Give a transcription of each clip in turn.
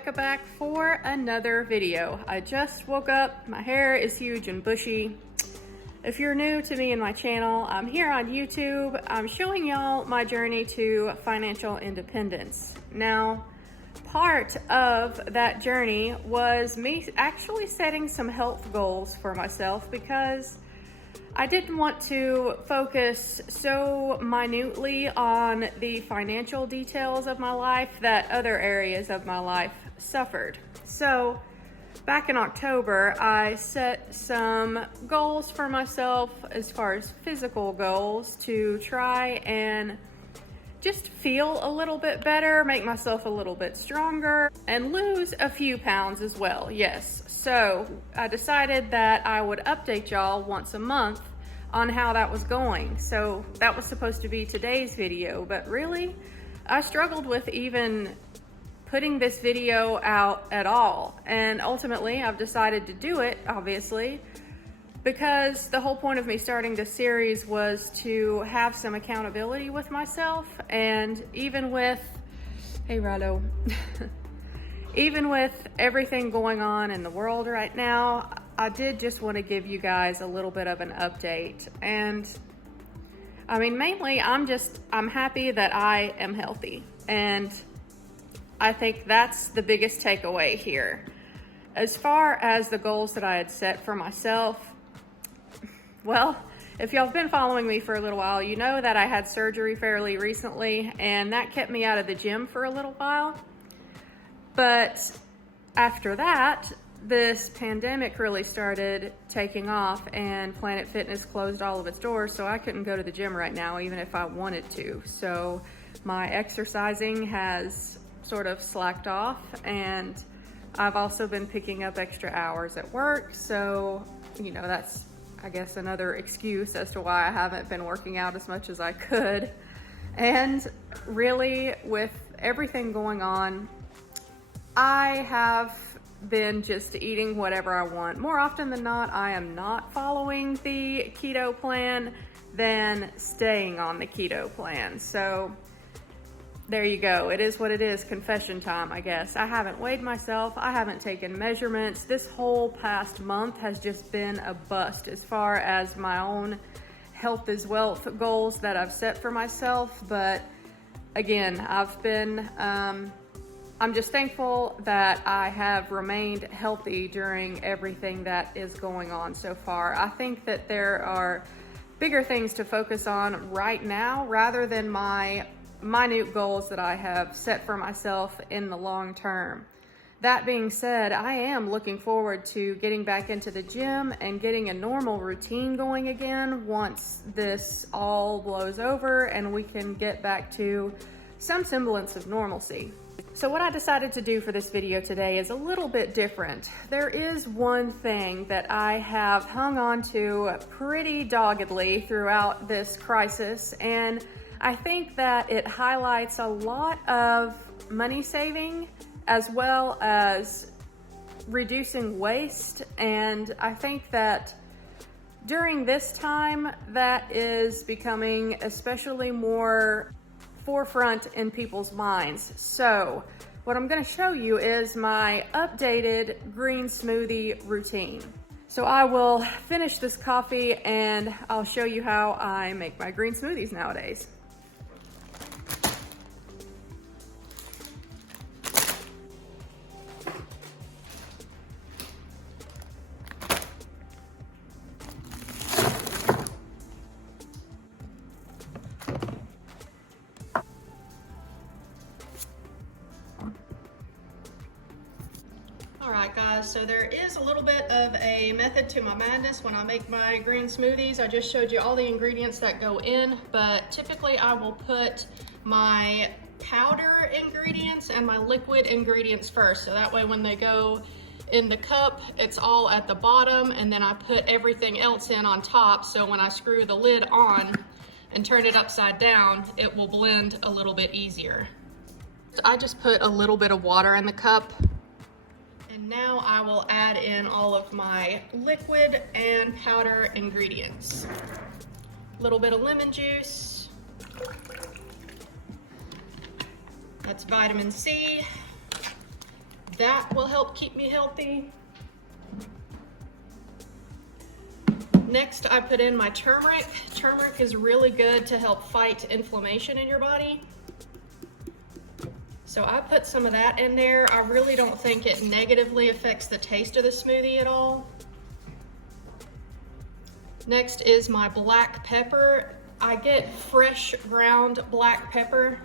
Rebecca back for another video. I just woke up, my hair is huge and bushy. If you're new to me and my channel, I'm here on YouTube. I'm showing y'all my journey to financial independence. Now, part of that journey was me actually setting some health goals for myself because I didn't want to focus so minutely on the financial details of my life that other areas of my life suffered. So back in October, I set some goals for myself as far as physical goals to try and just feel a little bit better, make myself a little bit stronger, and lose a few pounds as well, yes. So I decided that I would update y'all once a month on how that was going. So that was supposed to be today's video, but really, I struggled with even putting this video out at all. And ultimately, I've decided to do it, obviously, because the whole point of me starting this series was to have some accountability with myself. And even with, hey Rado, even with everything going on in the world right now, I did just want to give you guys a little bit of an update. And I mean, mainly I'm happy that I am healthy. And I think that's the biggest takeaway here. As far as the goals that I had set for myself, well, if y'all have been following me for a little while, you know that I had surgery fairly recently, and that kept me out of the gym for a little while. But after that, this pandemic really started taking off, and Planet Fitness closed all of its doors, so I couldn't go to the gym right now, even if I wanted to. So my exercising has sort of slacked off, and I've also been picking up extra hours at work. So, you know, that's, I guess, another excuse as to why I haven't been working out as much as I could. And really, with everything going on, I have been just eating whatever I want. More often than not, I am not following the keto plan than staying on the keto plan. So there you go. It is what it is. Confession time, I guess. I haven't weighed myself. I haven't taken measurements. This whole past month has just been a bust as far as my own health is wealth goals that I've set for myself. But again, I'm just thankful that I have remained healthy during everything that is going on so far. I think that there are bigger things to focus on right now rather than my minute goals that I have set for myself in the long term. That being said, I am looking forward to getting back into the gym and getting a normal routine going again once this all blows over and we can get back to some semblance of normalcy. So what I decided to do for this video today is a little bit different. There is one thing that I have hung on to pretty doggedly throughout this crisis, and I think that it highlights a lot of money saving as well as reducing waste. And I think that during this time, that is becoming especially more forefront in people's minds. So what I'm going to show you is my updated green smoothie routine. So I will finish this coffee and I'll show you how I make my green smoothies nowadays. Alright guys, so there is a little bit of a method to my madness when I make my green smoothies. I just showed you all the ingredients that go in, but typically I will put my powder ingredients and my liquid ingredients first. So that way when they go in the cup, it's all at the bottom, and then I put everything else in on top. So when I screw the lid on and turn it upside down, it will blend a little bit easier. I just put a little bit of water in the cup. And now I will add in all of my liquid and powder ingredients. A little bit of lemon juice. That's vitamin C. that will help keep me healthy. Next, I put in my turmeric. Turmeric is really good to help fight inflammation in your body. So I put some of that in there. I really don't think it negatively affects the taste of the smoothie at all. Next is my black pepper. I get fresh ground black pepper.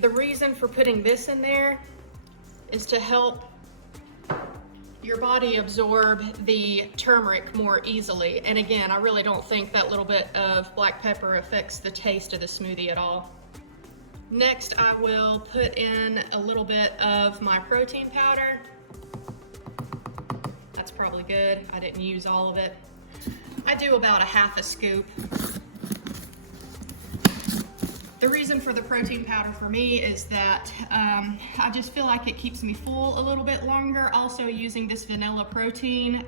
The reason for putting this in there is to help your body absorb the turmeric more easily. And again, I really don't think that little bit of black pepper affects the taste of the smoothie at all. Next, I will put in a little bit of my protein powder. That's probably good. I didn't use all of it. I do about a half a scoop. The reason for the protein powder for me is that I just feel like it keeps me full a little bit longer. Also using this vanilla protein,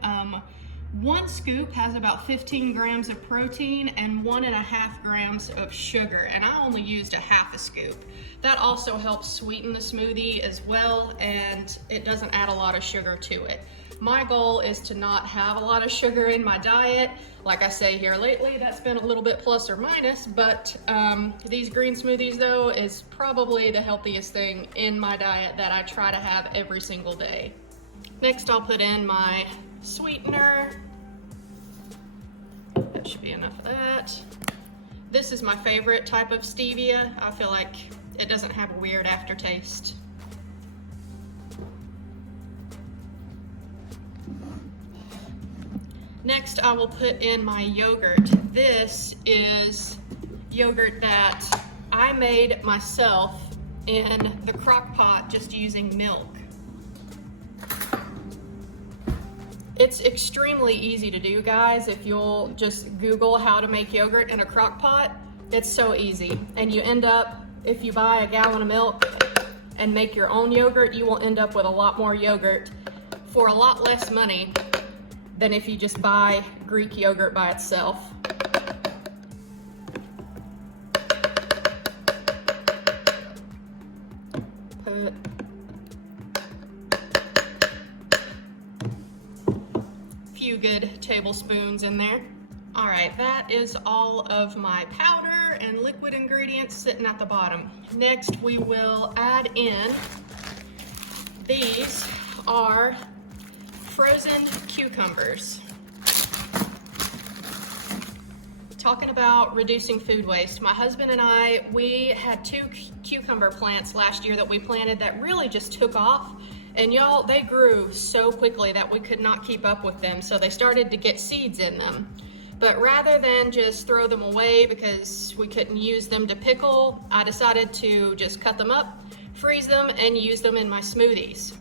1 scoop has about 15 grams of protein and 1.5 grams of sugar, and I only used a half a scoop. That also helps sweeten the smoothie as well, and it doesn't add a lot of sugar to it. My goal is to not have a lot of sugar in my diet. Like I say here lately, that's been a little bit plus or minus, but these green smoothies though is probably the healthiest thing in my diet that I try to have every single day. Next, I'll put in my sweetener. That should be enough of that. This is my favorite type of stevia. I feel like it doesn't have a weird aftertaste. Next, I will put in my yogurt. This is yogurt that I made myself in the crock pot just using milk. It's extremely easy to do, guys. If you'll just Google how to make yogurt in a crock pot, it's so easy. And you end up, if you buy a gallon of milk and make your own yogurt, you will end up with a lot more yogurt for a lot less money than if you just buy Greek yogurt by itself. Put a few good tablespoons in there. All right, that is all of my powder and liquid ingredients sitting at the bottom. Next, we will add in, these are frozen cucumbers. Talking about reducing food waste, my husband and I, we had 2 cucumber plants last year that we planted that really just took off. And y'all, they grew so quickly that we could not keep up with them, so they started to get seeds in them. But rather than just throw them away because we couldn't use them to pickle, I decided to just cut them up, freeze them, and use them in my smoothies.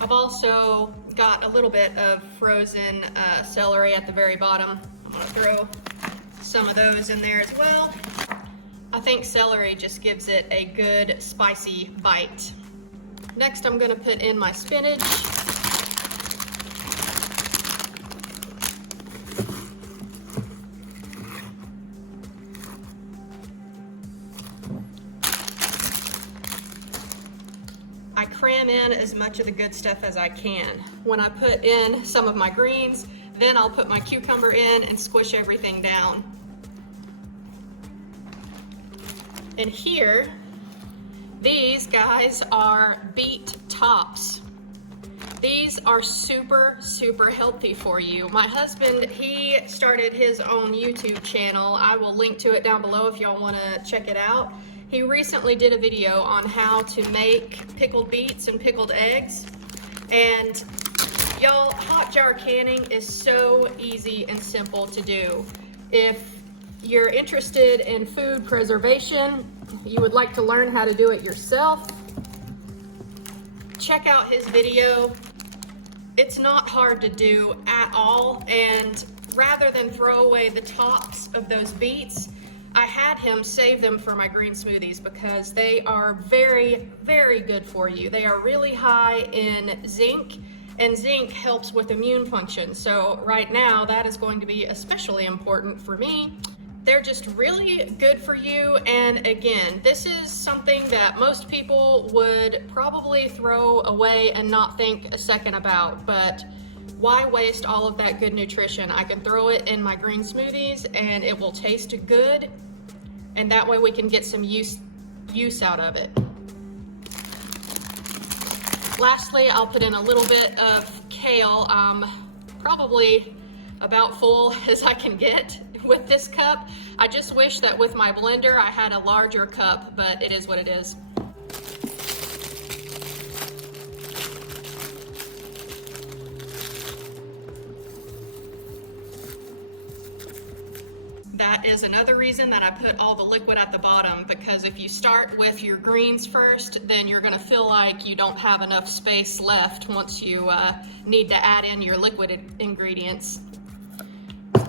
I've also got a little bit of frozen celery at the very bottom. I'm gonna throw some of those in there as well. I think celery just gives it a good spicy bite. Next, I'm gonna put in my spinach. I cram in as much of the good stuff as I can. When I put in some of my greens, then I'll put my cucumber in and squish everything down. And here, these guys are beet tops. These are super, super healthy for you. My husband, he started his own YouTube channel. I will link to it down below if y'all wanna check it out. He recently did a video on how to make pickled beets and pickled eggs. And y'all, hot jar canning is so easy and simple to do. If you're interested in food preservation, you would like to learn how to do it yourself, check out his video. It's not hard to do at all, and rather than throw away the tops of those beets, I had him save them for my green smoothies because they are very, very good for you. They are really high in zinc, and zinc helps with immune function. So right now, that is going to be especially important for me. They're just really good for you. And again, this is something that most people would probably throw away and not think a second about, but why waste all of that good nutrition? I can throw it in my green smoothies and it will taste good, and that way we can get some use out of it. Lastly, I'll put in a little bit of kale. Probably about full as I can get with this cup. I just wish that with my blender I had a larger cup, but it is what it is. That is another reason that I put all the liquid at the bottom, because if you start with your greens first, then you're gonna feel like you don't have enough space left once you need to add in your liquid ingredients.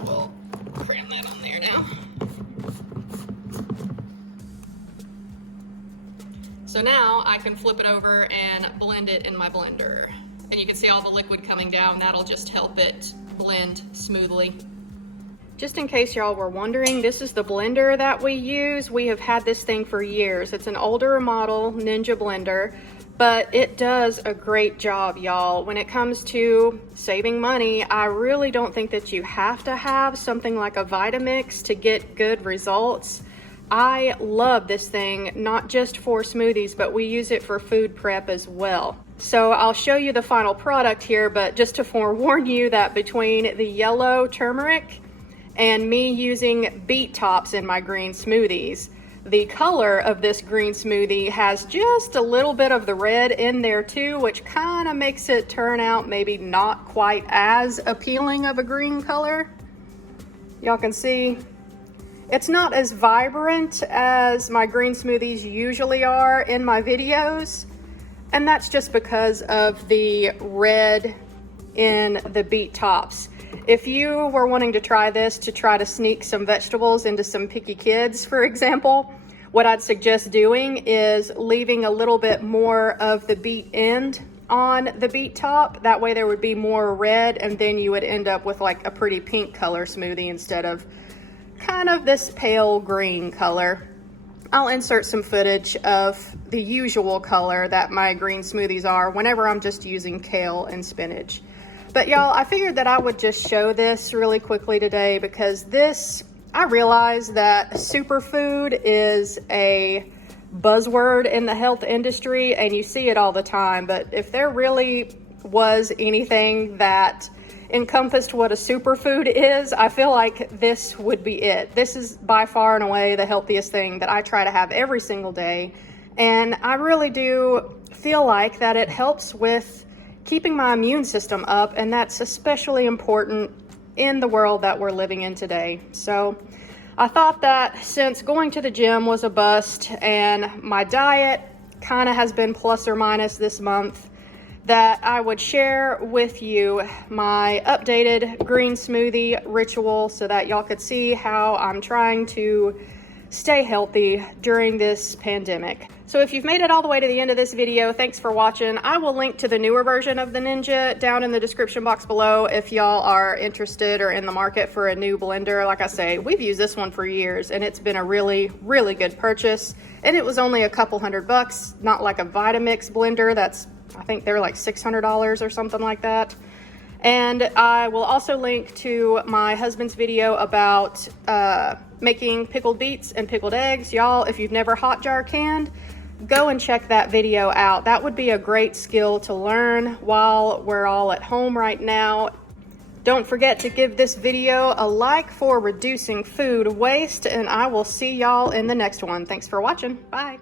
We'll cram that on there now. So now I can flip it over and blend it in my blender. And you can see all the liquid coming down. That'll just help it blend smoothly. Just in case y'all were wondering, this is the blender that we use. We have had this thing for years. It's an older model Ninja blender, but it does a great job, y'all. When it comes to saving money, I really don't think that you have to have something like a Vitamix to get good results. I love this thing, not just for smoothies, but we use it for food prep as well. So I'll show you the final product here, but just to forewarn you that between the yellow turmeric and me using beet tops in my green smoothies, the color of this green smoothie has just a little bit of the red in there too, which kind of makes it turn out maybe not quite as appealing of a green color. Y'all can see it's not as vibrant as my green smoothies usually are in my videos, and that's just because of the red in the beet tops. If you were wanting to try this to try to sneak some vegetables into some picky kids, for example, what I'd suggest doing is leaving a little bit more of the beet end on the beet top. That way there would be more red, and then you would end up with like a pretty pink color smoothie instead of kind of this pale green color. I'll insert some footage of the usual color that my green smoothies are whenever I'm just using kale and spinach. But y'all, I figured that I would just show this really quickly today because I realize that superfood is a buzzword in the health industry and you see it all the time, but if there really was anything that encompassed what a superfood is, I feel like this would be it. This is by far and away the healthiest thing that I try to have every single day, and I really do feel like that it helps with keeping my immune system up, and that's especially important in the world that we're living in today. So I thought that since going to the gym was a bust and my diet kind of has been plus or minus this month, that I would share with you my updated green smoothie ritual so that y'all could see how I'm trying to stay healthy during this pandemic. So if you've made it all the way to the end of this video, thanks for watching. I will link to the newer version of the Ninja down in the description box below if y'all are interested or in the market for a new blender. Like I say, we've used this one for years and it's been a really, really good purchase. And it was only a couple $100, not like a Vitamix blender that's, I think they're like $600 or something like that. And I will also link to my husband's video about making pickled beets and pickled eggs. Y'all, if you've never hot jar canned, go and check that video out. That would be a great skill to learn while we're all at home right now. Don't forget to give this video a like for reducing food waste, and I will see y'all in the next one. Thanks for watching. Bye.